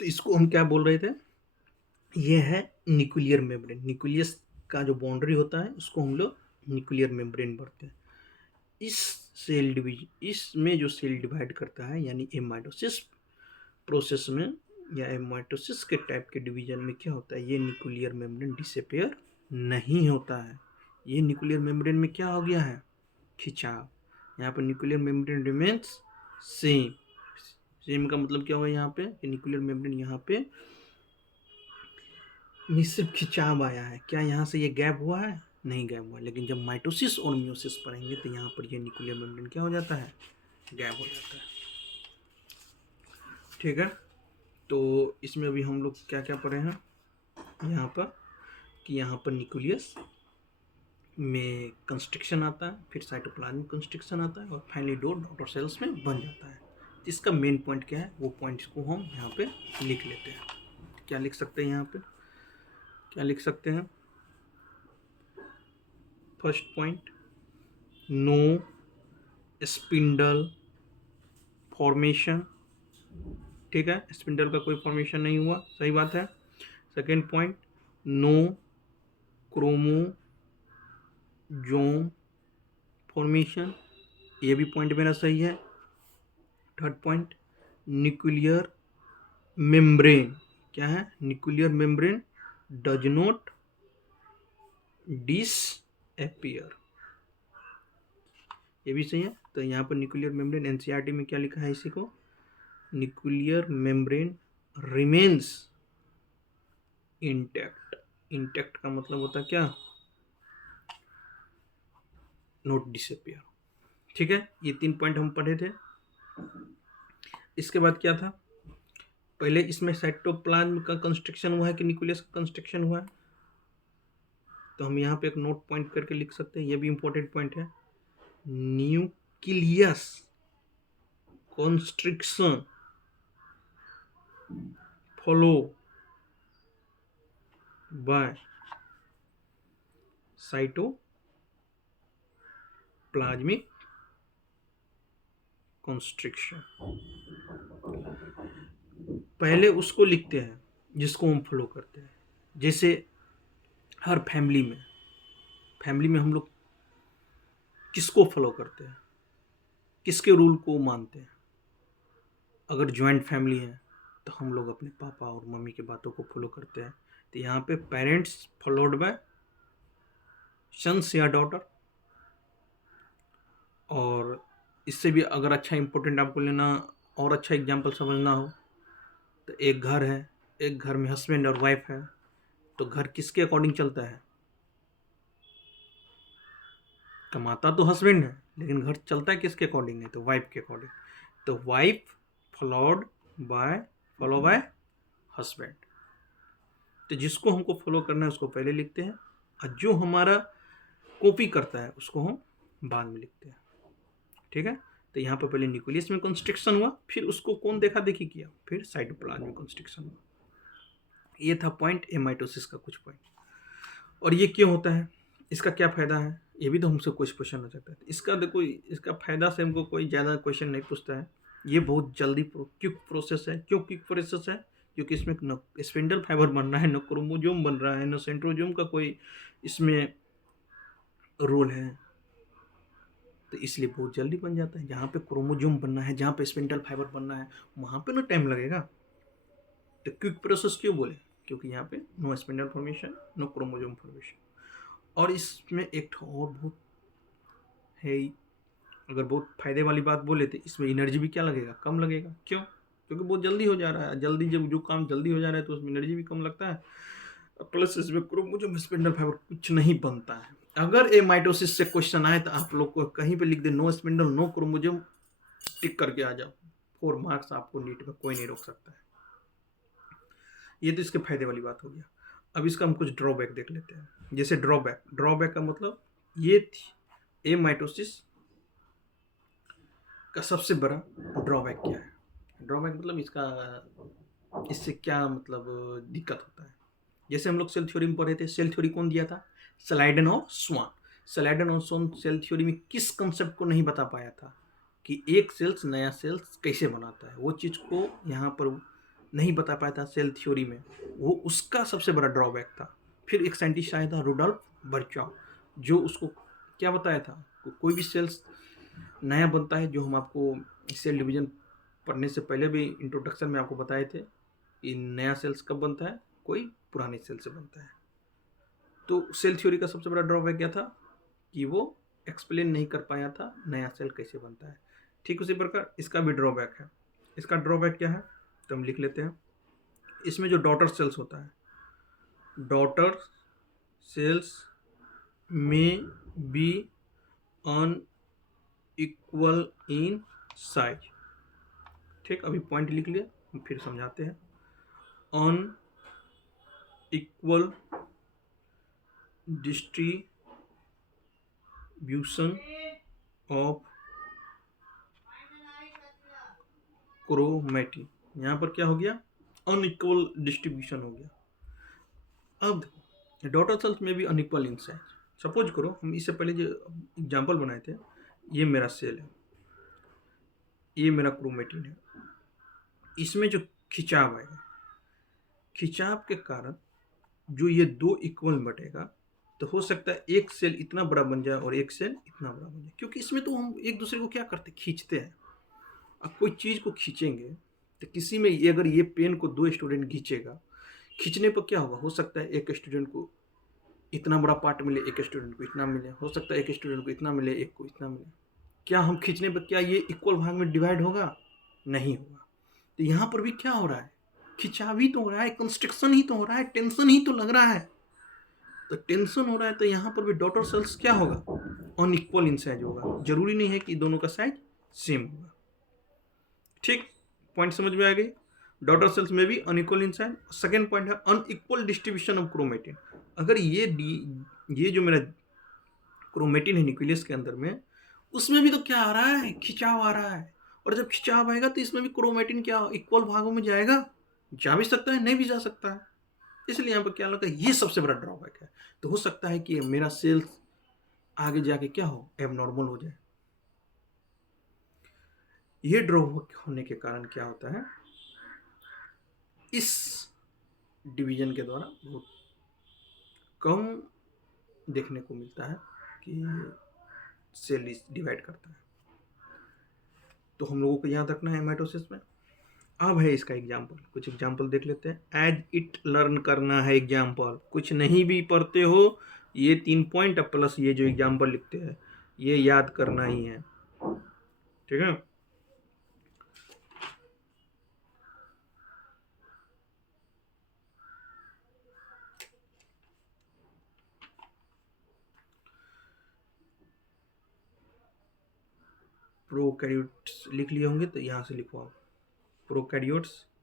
तो इसको हम क्या बोल रहे थे, ये है न्यूक्लियर मेम्ब्रेन। न्यूक्लियस का जो बाउंड्री होता है उसको हम लोग न्यूक्लियर मेम्ब्रेन बोलते हैं। इस इसमें जो सेल डिवाइड करता है यानी एमाइटोसिस प्रोसेस में या एमाइटोसिस के टाइप के डिवीजन में क्या होता है, ये न्यूक्लियर मेम्ब्रेन डिसअपियर नहीं होता है। ये न्यूक्लियर मेम्ब्रेन में क्या हो गया है, खिंचाव। यहाँ पर nuclear membrane remains same. Same का मतलब क्या होगा यहाँ पे, कि न्यूक्लियर मेम्ब्रेन यहाँ पे सिर्फ खिंचाव आया है। क्या यहाँ से ये गैप हुआ है, नहीं गैप हुआ। लेकिन जब माइटोसिस और मियोसिस पढ़ेंगे तो यहाँ पर ये न्यूक्लियर मेम्ब्रेन क्या हो जाता है, गैप हो जाता है। ठीक है, तो इसमें अभी हम लोग क्या क्या पढ़े हैं यहाँ पर, कि यहाँ पर न्यूक्लियस में कंस्ट्रक्शन आता है, फिर साइटोप्लाज्मिक कंस्ट्रक्शन आता है, और फाइनली डॉटर सेल्स में बन जाता है। तो इसका मेन पॉइंट क्या है, वो पॉइंट्स को हम यहाँ पे लिख लेते हैं। क्या लिख सकते हैं यहाँ पे, क्या लिख सकते हैं। First point, no spindle formation. ठीक है, स्पिंडल का कोई फॉर्मेशन नहीं हुआ, सही बात है। Second point, no chromosome formation, ये भी पॉइंट मेरा सही है। थर्ड पॉइंट, न्यूक्लियर मेम्ब्रेन, क्या है, nuclear membrane does not disappear, ये भी सही है। तो यहाँ पर न्यूक्लियर मेम्ब्रेन एनसीईआरटी में क्या लिखा है इसी को, nuclear membrane remains intact. Intact का मतलब होता है क्या, नॉट डिसअपियर। ठीक है, ये 3 पॉइंट हम पढ़े थे। इसके बाद क्या था, पहले इसमें साइटोप्लाज्म का कंस्ट्रक्शन हुआ है कि न्यूक्लियस का कंस्ट्रक्शन हुआ है, तो हम यहाँ पे एक नोट पॉइंट करके लिख सकते हैं, ये भी इंपॉर्टेंट पॉइंट है। Nucleus construction follow by cytoplasmic construction. पहले उसको लिखते हैं जिसको हम फॉलो करते हैं। जैसे हर फैमिली में हम लोग किसको फॉलो करते हैं, किसके रूल को मानते हैं। अगर ज्वाइंट फैमिली है तो हम लोग अपने पापा और मम्मी की बातों को फॉलो करते हैं। तो यहाँ पे पेरेंट्स फॉलोड बाय सन्स या डॉटर। और इससे भी अगर अच्छा इंपॉर्टेंट आपको लेना और अच्छा एग्जांपल समझना हो, तो एक घर है, एक घर में हस्बैंड और वाइफ है, तो घर किसके अकॉर्डिंग चलता है, कमाता तो हस्बैंड है लेकिन घर चलता है किसके अकॉर्डिंग है, तो वाइफ के अकॉर्डिंग। तो वाइफ फॉलो बाय हस्बैंड। तो जिसको हमको फॉलो करना है उसको पहले लिखते हैं, और जो हमारा कॉपी करता है उसको हम बाद में लिखते हैं। ठीक है, तो यहाँ पर पहले न्यूक्लियस में कंस्ट्रक्शन हुआ, फिर उसको कौन देखा देखी किया, फिर साइटोप्लाज्म में कंस्ट्रक्शन हुआ। ये था पॉइंट एमाइटोसिस का कुछ पॉइंट। और ये क्यों होता है, इसका क्या फायदा है, ये भी तो हमसे कुछ क्वेश्चन हो जाता है। इसका देखो, इसका फायदा से हमको कोई ज़्यादा क्वेश्चन नहीं पूछता है। ये बहुत जल्दी क्विक प्रोसेस है। क्यों क्विक प्रोसेस है, क्योंकि इसमें न स्पिंडल फाइबर बन रहा है, न क्रोमोजोम बन रहा है, न सेंट्रोजोम का कोई इसमें रोल है, तो इसलिए बहुत जल्दी बन जाता है। जहाँ पे क्रोमोजोम बनना है, जहाँ पे स्पिंडल फाइबर बनना है, वहाँ पे ना टाइम लगेगा। तो क्विक प्रोसेस क्यों बोले, क्योंकि यहाँ पे no spindle formation, no chromosome formation. और इसमें एक और बहुत है, अगर बहुत फायदे वाली बात बोले तो इसमें एनर्जी भी क्या लगेगा, कम लगेगा। क्यों, क्योंकि बहुत जल्दी हो जा रहा है। जल्दी जब जो काम जल्दी हो जा रहा है तो उसमें एनर्जी भी कम लगता है। प्लस इसमें क्रोमोजोम स्पिंडल फाइबर कुछ नहीं बनता है। अगर ए माइटोसिस से क्वेश्चन आए तो आप लोग को कहीं पे लिख दे no spindle no chromosome, tick करके आ जाओ, 4 मार्क्स आपको नीट में कोई नहीं रोक सकता है। ये तो इसके फायदे वाली बात हो गया। अब इसका हम कुछ ड्रॉबैक देख लेते हैं। जैसे ड्रॉबैक का मतलब ये थी, ए माइटोसिस का सबसे बड़ा ड्रॉबैक क्या है। ड्रॉबैक मतलब इससे क्या मतलब दिक्कत होता है। जैसे हम लोग सेल थ्योरी में पढ़े थे, सेल थ्योरी कौन दिया था, स्लाइडन और स्वान। स्लाइडन और स्वान सेल थ्योरी में किस कंसेप्ट को नहीं बता पाया था, कि एक सेल्स नया सेल्स कैसे बनाता है। वो चीज़ को यहाँ पर नहीं बता पाया था सेल थ्योरी में, वो उसका सबसे बड़ा ड्रॉबैक था। फिर एक साइंटिस्ट आया था रुडोल्फ बर्चाव, जो उसको क्या बताया था, कोई भी सेल्स नया बनता है, जो हम आपको सेल डिवीजन पढ़ने से पहले भी इंट्रोडक्शन में आपको बताए थे कि नया सेल्स कब बनता है, कोई पुराने सेल से बनता है। तो सेल थ्योरी का सबसे बड़ा ड्रॉबैक क्या था कि वो एक्सप्लेन नहीं कर पाया था नया सेल कैसे बनता है। ठीक उसी प्रकार इसका भी ड्रॉबैक है। इसका ड्रॉबैक क्या है तो हम लिख लेते हैं। इसमें जो डॉटर सेल्स होता है, डॉटर सेल्स में बी अनइक्वल इन साइज। ठीक, अभी पॉइंट लिख लिया, हम फिर समझाते हैं। अनइक्वल डिस्ट्रीब्यूशन ऑफ क्रोमेटिन, यहाँ पर क्या हो गया, अनइक्वल डिस्ट्रीब्यूशन हो गया। अब डॉटर सेल्स में भी अनइक्वल इन साइज। सपोज करो हम इससे पहले जो एग्जांपल बनाए थे, ये मेरा सेल है, ये मेरा क्रोमेटिन है, इसमें जो खिंचाव आएगा, खिंचाव के कारण जो ये दो इक्वल बटेगा, तो हो सकता है एक सेल इतना बड़ा बन जाए और एक सेल इतना बड़ा बन जाए, क्योंकि इसमें तो हम एक दूसरे को क्या करते, खींचते हैं। अब कोई चीज़ को खींचेंगे तो किसी में ये, अगर ये पेन को दो स्टूडेंट खींचेगा, खींचने पर क्या होगा, हो सकता है एक स्टूडेंट को इतना बड़ा पार्ट मिले, एक स्टूडेंट को इतना मिले, हो सकता है एक स्टूडेंट को इतना मिले, एक को इतना मिले। क्या हम खींचने पर क्या ये इक्वल भाग में डिवाइड होगा, नहीं होगा। तो यहाँ पर भी क्या हो रहा है, खिंचाव ही तो हो रहा है, कंस्ट्रक्शन ही तो हो रहा है, टेंशन ही तो लग रहा है। तो टेंशन हो रहा है तो यहाँ पर भी डॉटर सेल्स क्या होगा, अनइक्वल इन साइज होगा। जरूरी नहीं है कि दोनों का साइज सेम होगा। ठीक, पॉइंट समझ में आ गई। डॉटर सेल्स में भी unequal in size. Second point है अनइक्वल डिस्ट्रीब्यूशन ऑफ क्रोमेटिन। अगर ये जो मेरा क्रोमेटिन है न्यूक्लियस के अंदर में, उसमें भी तो क्या आ रहा है, खिंचाव आ रहा है। और जब खिंचाव आएगा तो इसमें भी क्रोमेटिन क्या इक्वल भागों में जाएगा, जा भी सकता है, नहीं भी जा सकता है। इसलिए यहाँ पर क्या लगता है, ये सबसे बड़ा ड्रॉबैक है। तो हो सकता है कि मेरा सेल्स आगे जाके क्या हो, एबनॉर्मल हो जाए। ये ड्रॉबैक होने के कारण क्या होता है, इस डिवीजन के द्वारा बहुत कम देखने को मिलता है कि सेल डिवाइड करता है। तो हम लोगों को याद रखना है माइटोसिस में। अब है इसका एग्जाम्पल, कुछ एग्जाम्पल देख लेते हैं। एज इट लर्न करना है एग्जाम्पल, कुछ नहीं भी पढ़ते हो, ये 3 पॉइंट प्लस ये जो एग्जाम्पल लिखते हैं, ये याद करना ही है। ठीक है, प्रोकैरियोट्स लिख लिए होंगे तो यहाँ से लिखवाओ। प्रोकैरियोट्स